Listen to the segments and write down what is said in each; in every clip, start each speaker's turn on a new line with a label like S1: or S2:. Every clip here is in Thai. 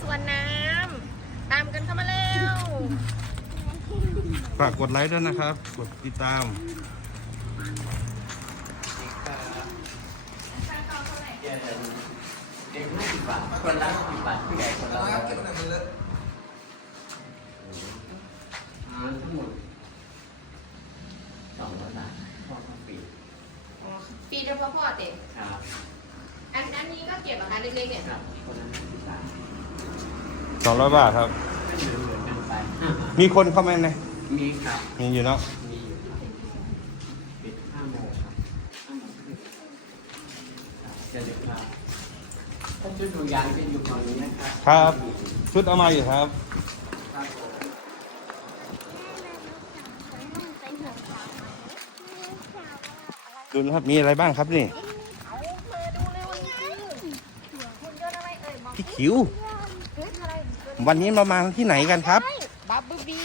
S1: สวนน้ำตามกันเข้ามาเร็ว
S2: ฝากกดไลค์ด้วยนะครับ กดติดตาม
S3: เด็กห้าสิบบาทคนละสิบบาทผู้ใหญ่คนละร้อยอ่าทั้งหมดสองร้อยบาทพ่อต้องปี
S1: ปีเดียวพอพ่อเด็ก
S3: ครับ
S1: อันอันนี้ก็เก็บเหรอคะเล็กๆเนี่ย
S3: ครับคนละห้าสิบบาท
S2: 200บาทครับ
S3: ก็เหลือเหลือกันไป
S2: มีคนเข้ามาไหม
S3: มีครับ
S2: มีอยู่เนาะ
S3: มีอยู่ครับปิดห้าโมงครับห้าโมงครึ่งครับเจะเด็กครับถ้าชุดดูยางจะอยู่ตรงนี้นะครับ
S2: ครับ ชุดเอามาอยู่ครับ
S3: ครับผม
S2: ดูนะครับ มีอะไรบ้างครับนี่
S1: เอามาดูเร็วจริงคุณยนต์อะไรเอ่ยบอก
S2: พี่คิว
S1: เฮ้ยอะไร
S2: วันนี้เรามาที่ไหนกันครับ
S1: บับเบูบี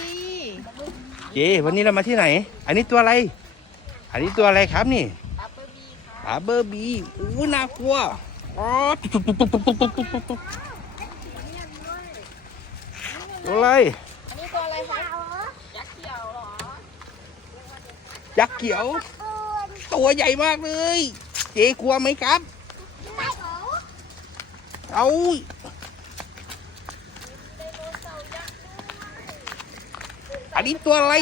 S2: เจวันนี้เรามาที่ไหน อันนี้ตัวอะไร อันนี้ตัวอะไรครับนี่
S1: บับเบูบีค
S2: รับบับบูบีอ้น่ากลัวอ๋ตัวอะไร
S1: อันนี้ตัวอะไรคะยักษ์เขียวหรอ
S2: ยักษ์เขียว ตัวใหญ่มากเลย เจกลัวไหมครับ เอา อันนี้ตัวอะไร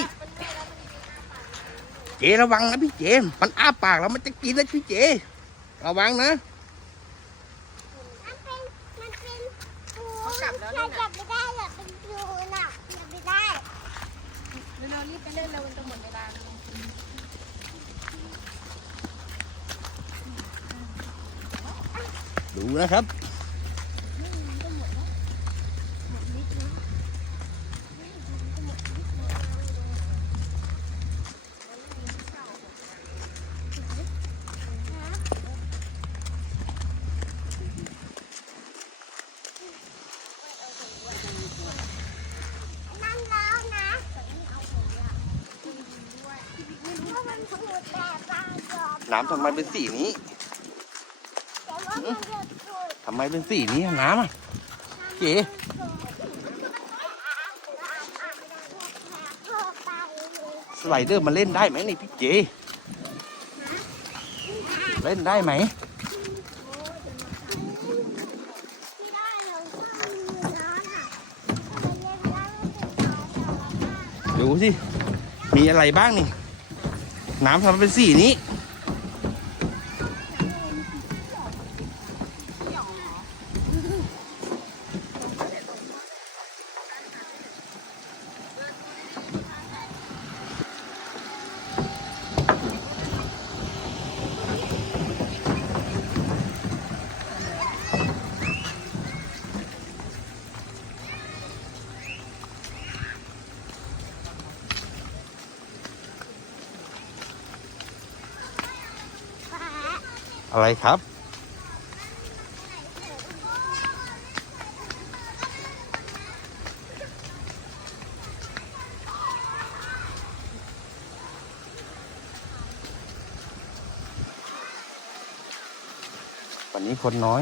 S2: เจระวังนะพี่เจ มันอ้าปากแล้วมันจะกินนะพี่เจ ระวังนะ
S4: มันเป็นมันเป็นปูเราจับไม่ได้หรอกเป็นปูน่ะจับไม่ได้
S1: เร็วๆรีบไปเล่นเร็วมันจะหมดเวลา
S2: ดูนะครับ
S4: น้ำ
S2: ทำไมเป็นสีนี้ทำไมเป็นสีนี้น้ำอะเก๋สไลเดอร์มาเล่นได้ไหมนี่พี่เก๋เล่นได้ไหม
S4: ดู
S2: สิ มีอะไรบ้างนี่ น้ำทำเป็นสีนี้ อะไรครับ วันนี้คนน้อย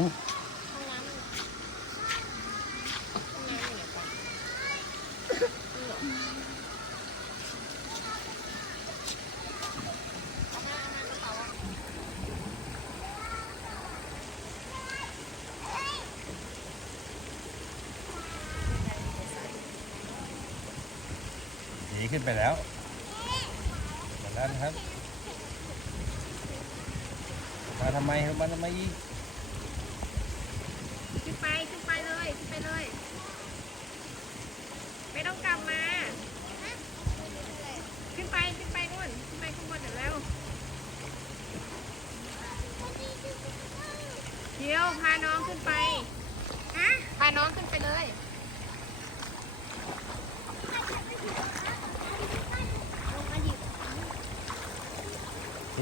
S2: ีขึ้นไปแล้วหมดแล้วนะครับมาทำไมมาทำไม
S1: ขึ้นไปขึ้นไปเลยขึ้นไปเลย ไม่ต้องกลับมา ขึ้นไปขึ้นไปนู่นขึ้นไปข้างบนเดี๋ยวเร็วเดี๋ยวพาน้องขึ้นไปฮะพาน้องขึ้นไปเลย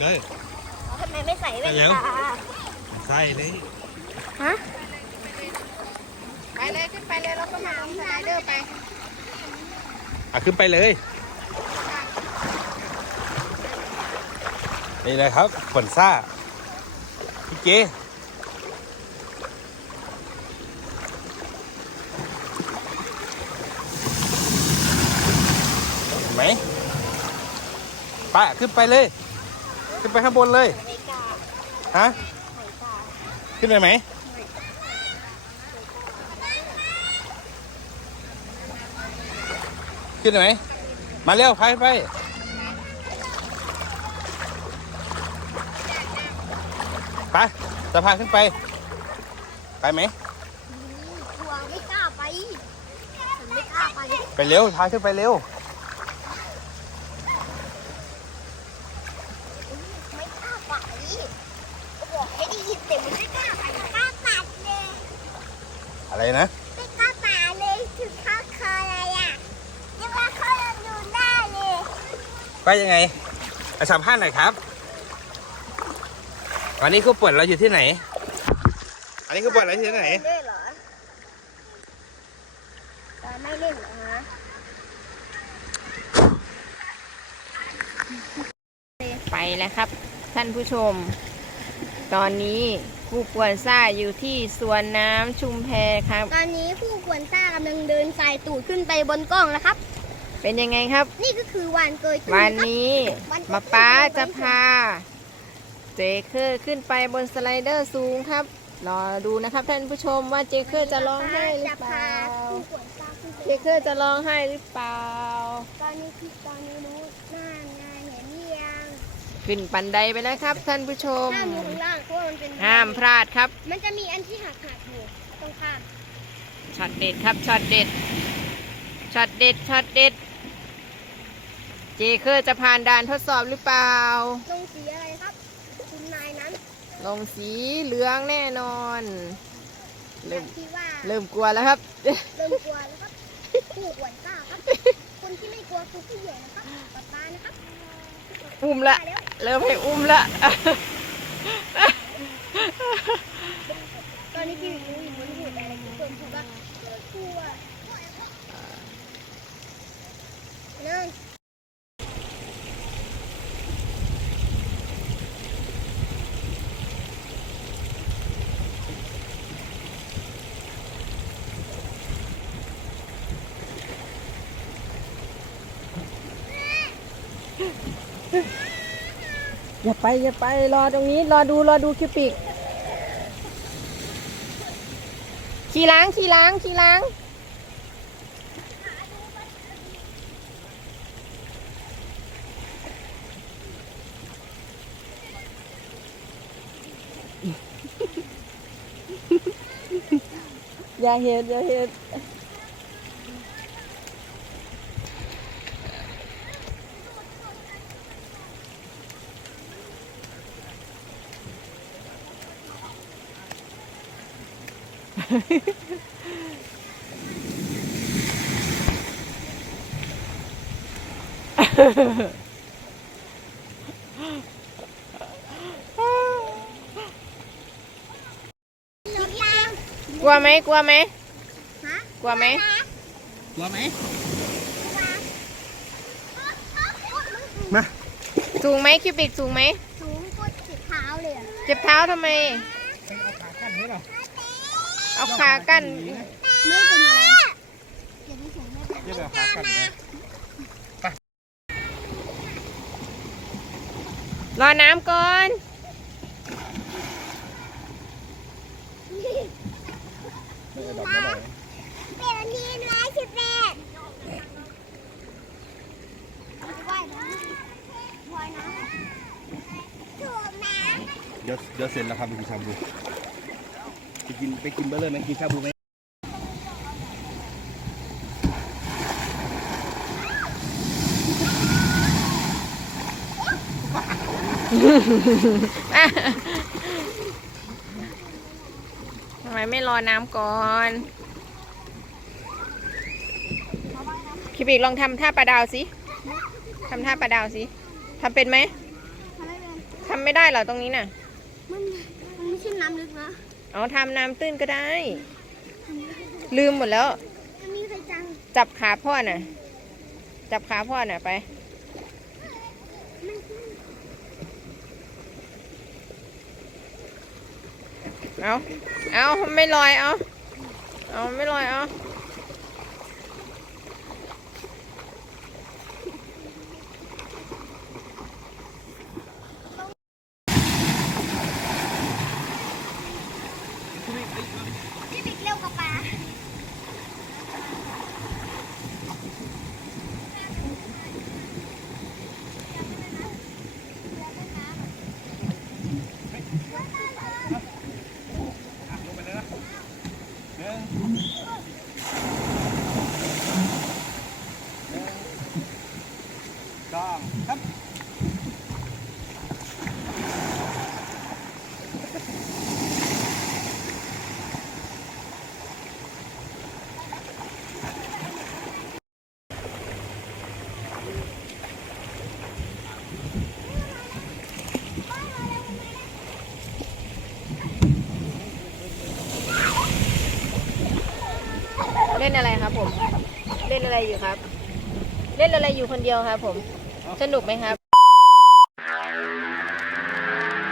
S2: เลย
S4: ทำไมไม่ใส่แว่นตา
S2: ใส่เลย
S4: ฮะ
S1: ไปเลยขึ้นไปเลยแล้วก็มาลงสไลเดอร์ไป
S2: อะขึ้นไปเลยนี่เลยครับฝนซ่าพี่เจไหมปขึ้นไปเลย ขึ้นไปข้างบนเลย
S1: ไม่กล้า
S2: ฮะ
S1: ไม่กล้า
S2: ขึ้นไปไหม ขึ้นไหม มาเร็วพายไปไปจะพาขึ้นไป ไปไหม
S4: กลัวไม่กล้าไปฉันไม่กล้าไป
S2: ไปเร็วพาขึ้นไปเร็ว
S4: ไม่กล้าไปบอกให้ได้ยินแต่มันไม่กล้าไปไม่กล้าปัดเลย
S2: อะไรนะ
S4: ไม่กล้าป่าเลยถึงเขาเคยอะไรอะยังว่าเขายังดูได้เลย
S2: ก็ยังไงไปสัมภาษณ์หน่อยครับวันนี้ครูป่วนเราอยู่ที่ไหน อันนี้ครูป่วนเราอยู่ที่ไหน
S4: เล่นเหรอตาไม่เล่นเหรอฮะ
S1: ไปแล้วครับ ท่านผู้ชม ตอนนี้ ผู้ป่วนซ่าอยู่ที่สวนน้ำชุมแพครับ
S4: ตอนนี้ผู้ควรต้ากำลังเดินสายตูดขึ้นไปบนกล้องแล้วครับ
S1: เป็นยังไงครับ
S4: นี่ก็คือวานเกยตูด
S1: วัน
S4: ครับ
S1: นี้ป๊าป๊าจะพา เจเคอร์ขึ้นไปบนสไลเดอร์สูงครับ รอดูนะครับท่านผู้ชมว่าเจเคอร์จะร้องไห้หรือเปล่า
S4: จะพผู้ควรต้าขึ้นไป
S1: เจเคอร์จะร้องไห้หรือเปล่า
S4: ตอนนี้คือตอนนี้รู้หน้างานเห็นหรือยัง
S1: ขึ้นบันไดไปแล้วครับท่านผู้ชม
S4: ห้ามอยู่ข้างล่างเพราะว่ามั นเป็น
S1: ห้ามพลาดครับ
S4: มันจะมีอันที่หักหักๆอยู่ตรงข้าม
S1: ช็อตเด็ดครับช็อตเด็ดช็อตเด็ดช็อตเด็ด เจเคอร์จะผ่านด่านทดสอบหรือเปล่า
S4: ลงสีอะไรครับ คุณนายนั้น
S1: ลงสีเหลืองแน่นอนเริ่ม
S4: ที่ว่า
S1: เริ่มกลัวแล้วครับ
S4: เริ่มกลัวแล้วครับผู้ควรต้าครับ คนที่ไม่กลัวคือผู้ใหญ่นะครับป๊าป๊านะครับ
S1: อุ้มละ
S4: มาแล้ว
S1: เริ่มให้อุ้มละ
S4: ตอนนี้พี่รู้อยู่บนหูแต่อะไรทุกคนพูดว่าเออกลัวนึ่ง
S1: อย่าไปอย่าไปรอตรงนี้ รอดูรอดูคิวปิก ขี่ล้างขี่ล้างขี่ล้าง อย่าเห็นอย่าเห็น
S4: หนูตาม
S1: กลัวไหมกลัวไหม
S4: ฮะ
S1: กลัวไหม
S2: กลัวไหม
S4: มา
S2: มา
S1: สูงไหมคิวปิกสูงไหม
S4: สูงโคตรสีเท้าเลยอะ
S1: เจ็บเท้าทำไมเอาขา กั้น
S4: ไม่เป็นอะไรเดี๋ยวนี้สูงไม่เป็น
S2: เรียกว่าขากันนะ
S1: รอน้ำก่อน
S4: เป็นวันที่ร้อยสิบแปด
S2: เดี๋ยวเดี๋ยวเสร็จแล้วครับไปกินชาบู กินไปกินเบอร์เลยไหมกินชาบูไหม
S1: ทำไมไม่รอน้ำก่อน คิบิกลองทำท่าปลาดาวสิทำท่าปลาดาวสิทำเป็นไหม
S4: อะไรเลย
S1: ทำไม่ได้เหรอตรงนี้น่ะ
S4: มันมันไม่ใช่น้ำลึกนะ
S1: เอาทำน้ำตื้นก็ได้ ลืมหมดแล้ว
S4: มันมีใครจัง
S1: จับขาพ่อน่ะ จับขาพ่อน่ะไป เอาเอาไม่ลอยเอาเอาไม่ลอยเอา เล่นอะไรครับผม เล่น อะไรอยู่ครับ เล่นอะไรอยู่คนเดียวครับ ผม สนุกไหมครับ